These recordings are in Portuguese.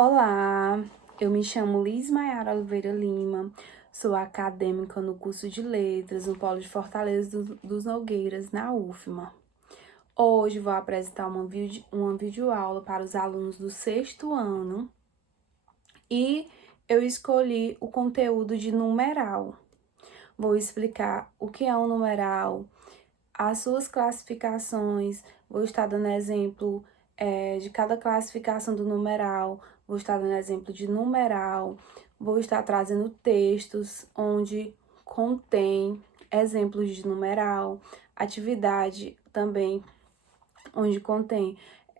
Olá, eu me chamo Liz Maiara Oliveira Lima, sou acadêmica no curso de Letras no Polo de Fortaleza dos Nogueiras, na UFMA. Hoje vou apresentar uma videoaula para os alunos do sexto ano e eu escolhi o conteúdo de numeral. Vou explicar o que é um numeral, as suas classificações, vou estar dando exemplo de cada classificação do numeral, vou estar dando exemplo de numeral, vou estar trazendo textos onde contém exemplos de numeral, atividade também onde contém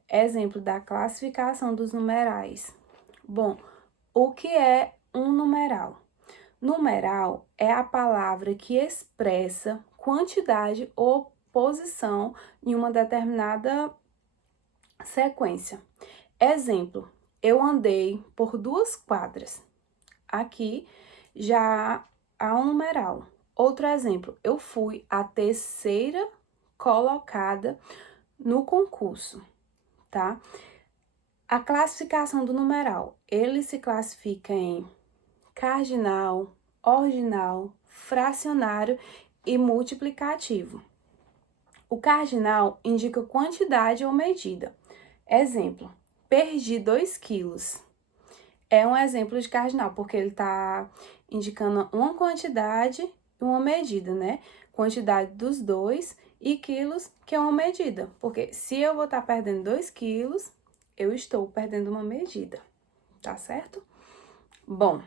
exemplo da classificação dos numerais. Bom, o que é um numeral? Numeral é a palavra que expressa quantidade ou posição em uma determinada sequência. Exemplo, eu andei por 2 quadras. Aqui já há um numeral. Outro exemplo, eu fui a terceira colocada no concurso, tá? A classificação do numeral, ele se classifica em cardinal, ordinal, fracionário e multiplicativo. O cardinal indica quantidade ou medida. Exemplo, perdi 2 quilos. É um exemplo de cardinal, porque ele está indicando uma quantidade e uma medida, né? Quantidade dos dois e quilos, que é uma medida. Porque se eu vou estar perdendo 2 quilos, eu estou perdendo uma medida, tá certo? Bom,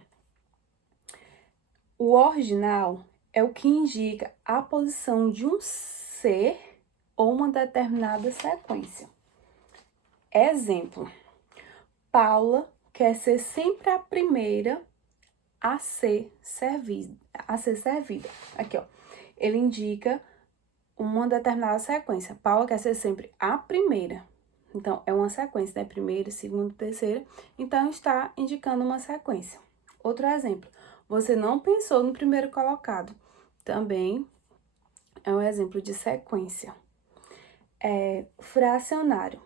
o ordinal é o que indica a posição de um ser ou uma determinada sequência. Exemplo, Paula quer ser sempre a primeira a ser servida. Aqui, ó. Ele indica uma determinada sequência. Paula quer ser sempre a primeira. Então, é uma sequência, né? Primeira, segunda, terceira. Então, está indicando uma sequência. Outro exemplo. Você não pensou no primeiro colocado. Também é um exemplo de sequência. Fracionário.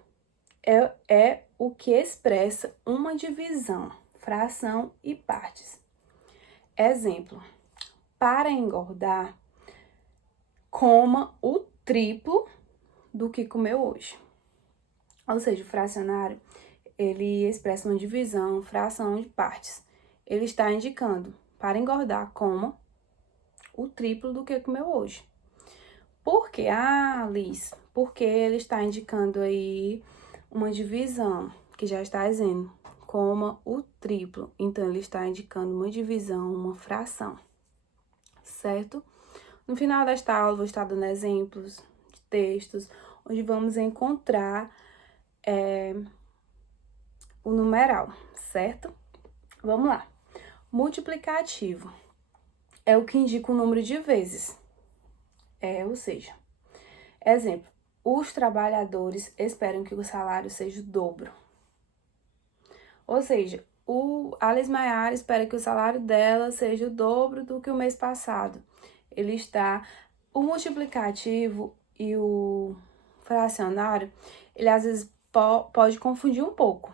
É o que expressa uma divisão, fração e partes. Exemplo. Para engordar, coma o triplo do que comeu hoje. Ou seja, o fracionário, ele expressa uma divisão, fração de partes. Ele está indicando, para engordar, coma o triplo do que comeu hoje. Por quê? Liz, porque ele está indicando aí uma divisão, que já está dizendo, coma o triplo. Então, ele está indicando uma divisão, uma fração, certo? No final desta aula, vou estar dando exemplos de textos, onde vamos encontrar o numeral, certo? Vamos lá. Multiplicativo é o que indica o número de vezes. Ou seja, exemplo, os trabalhadores esperam que o salário seja o dobro. Ou seja, a Liz Maiara espera que o salário dela seja o dobro do que o mês passado. O multiplicativo e o fracionário, ele às vezes pode confundir um pouco.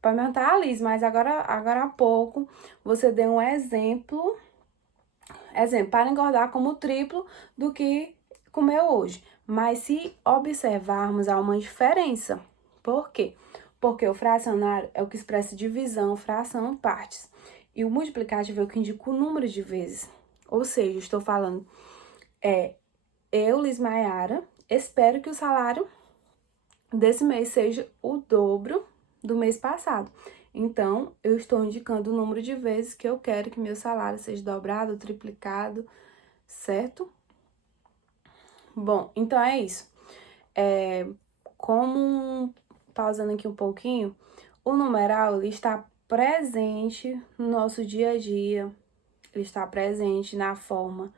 Pode me perguntar, Liz, mas agora há pouco você deu um exemplo, para engordar como o triplo do que comeu hoje. Mas se observarmos, há uma diferença. Por quê? Porque o fracionário é o que expressa divisão, fração e partes. E o multiplicativo é o que indica o número de vezes. Ou seja, estou falando, eu, Liz Maiara, espero que o salário desse mês seja o dobro do mês passado. Então, eu estou indicando o número de vezes que eu quero que meu salário seja dobrado, triplicado, certo? Bom, então é isso. Pausando aqui um pouquinho, o numeral ele está presente no nosso dia a dia, ele está presente na forma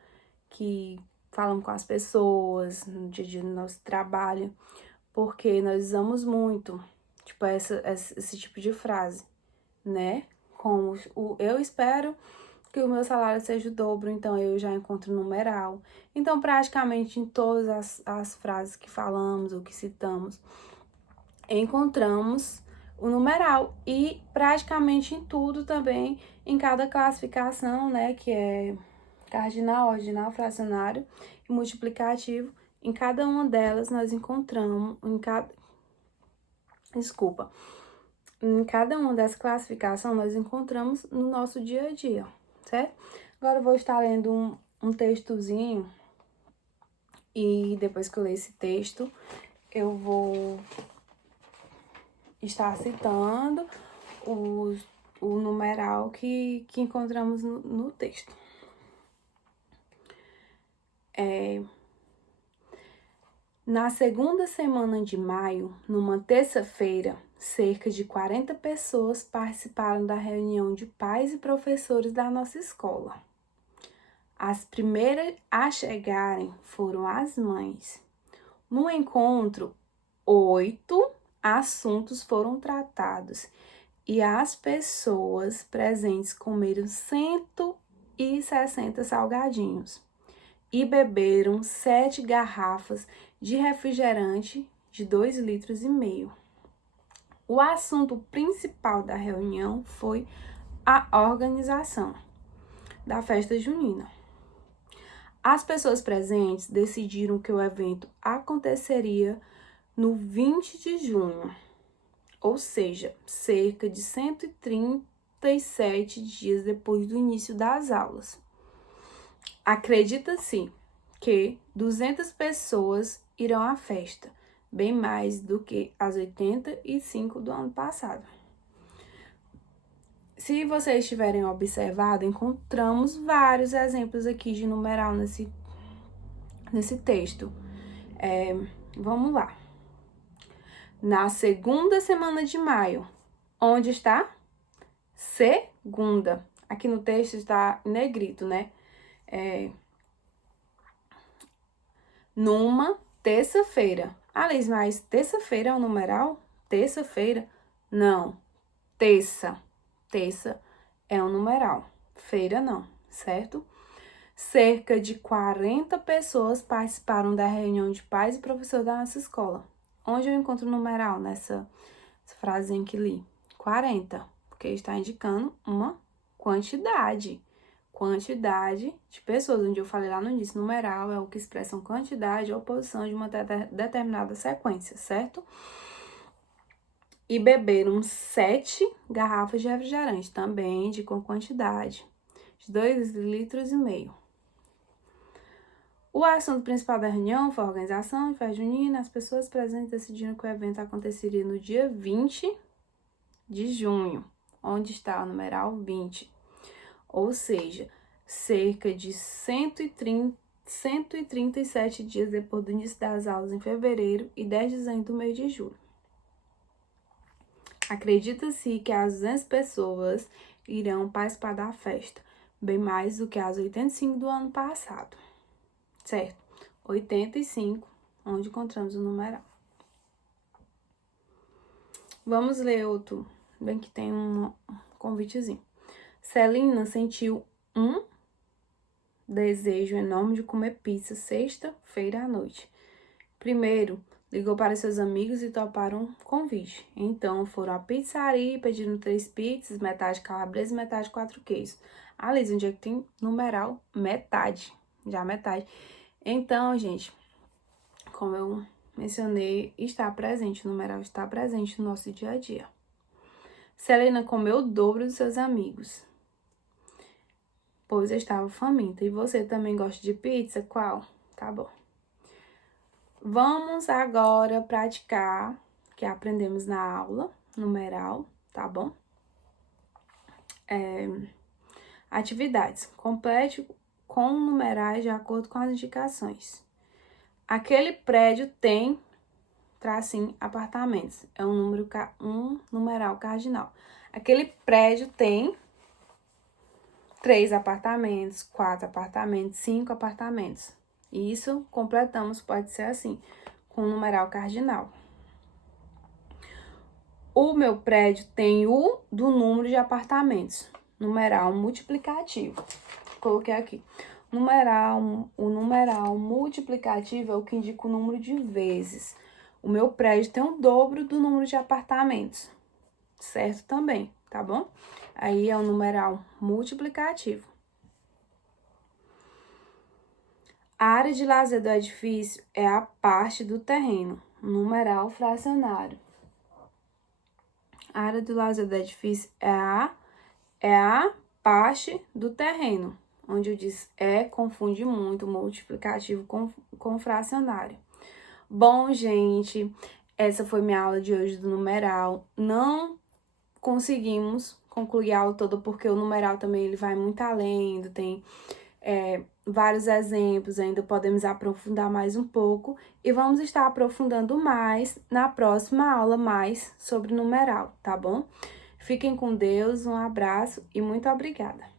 que falamos com as pessoas, no dia a dia do nosso trabalho, porque nós usamos muito, tipo, esse tipo de frase, né? Como eu espero que o meu salário seja o dobro, então eu já encontro numeral. Então, praticamente em todas as frases que falamos ou que citamos, encontramos o numeral. E praticamente em tudo também, em cada classificação, né, que é cardinal, ordinal, fracionário e multiplicativo, em cada uma delas nós encontramos, em cada uma das classificações nós encontramos no nosso dia a dia, certo? Agora eu vou estar lendo um textozinho e depois que eu ler esse texto, eu vou estar citando o numeral que encontramos no texto. Na segunda semana de maio, numa terça-feira, cerca de 40 pessoas participaram da reunião de pais e professores da nossa escola. As primeiras a chegarem foram as mães. No encontro, 8 assuntos foram tratados e as pessoas presentes comeram 160 salgadinhos e beberam 7 garrafas de refrigerante de 2,5 litros. O assunto principal da reunião foi a organização da festa junina. As pessoas presentes decidiram que o evento aconteceria no 20 de junho, ou seja, cerca de 137 dias depois do início das aulas. Acredita-se que 200 pessoas irão à festa, bem mais do que as 85 do ano passado. Se vocês tiverem observado, encontramos vários exemplos aqui de numeral nesse texto. Vamos lá. Na segunda semana de maio, onde está? Segunda. Aqui no texto está em negrito, né? Numa terça-feira. Aliás, mas terça-feira é o numeral? Terça-feira? Não. Terça. Terça é um numeral. Feira não, certo? Cerca de 40 pessoas participaram da reunião de pais e professores da nossa escola. Onde eu encontro o numeral nessa frasinha que li? 40, porque está indicando uma quantidade. Quantidade de pessoas, onde eu falei lá no início, numeral é o que expressa quantidade ou posição de uma determinada sequência, certo? E beberam 7 garrafas de refrigerante, também com quantidade de 2,5 litros. O assunto principal da reunião foi a organização de festa junina. As pessoas presentes decidiram que o evento aconteceria no dia 20 de junho, onde está o numeral 20. Ou seja, cerca de 137 dias depois do início das aulas em fevereiro e 10 de dezembro do mês de julho. Acredita-se que as 200 pessoas irão participar da festa, bem mais do que as 85 do ano passado. Certo? 85, onde encontramos o numeral. Vamos ler outro, bem que tem um convitezinho. Celina sentiu um desejo enorme de comer pizza sexta-feira à noite. Primeiro, ligou para seus amigos e toparam um convite. Então, foram à pizzaria e pediram 3 pizzas, metade calabresa e metade 4 queijos. Ali, onde é que tem numeral? Metade. Já metade. Então, gente, como eu mencionei, está presente, o numeral está presente no nosso dia a dia. Celina comeu o dobro dos seus amigos, pois estava faminta. E você também gosta de pizza? Qual? Tá bom. Vamos agora praticar, que aprendemos na aula, numeral, tá bom? Atividades. Complete com numerais de acordo com as indicações. Aquele prédio tem, tracinho, apartamentos. É um numeral cardinal. Aquele prédio tem 3 apartamentos, 4 apartamentos, 5 apartamentos. E isso completamos, pode ser assim, com o numeral cardinal. O meu prédio tem o do número de apartamentos, numeral multiplicativo. Coloquei aqui. O numeral multiplicativo é o que indica o número de vezes. O meu prédio tem o dobro do número de apartamentos. certo também, tá bom? Aí é um numeral multiplicativo. A área de lazer do edifício é a parte do terreno, numeral fracionário. A área do lazer do edifício é a parte do terreno, onde eu disse confunde muito multiplicativo com fracionário. Bom, gente, essa foi minha aula de hoje do numeral. Não conseguimos concluir a aula toda, porque o numeral também ele vai muito além, tem vários exemplos, ainda podemos aprofundar mais um pouco, e vamos estar aprofundando mais na próxima aula, mais sobre numeral, tá bom? Fiquem com Deus, um abraço e muito obrigada!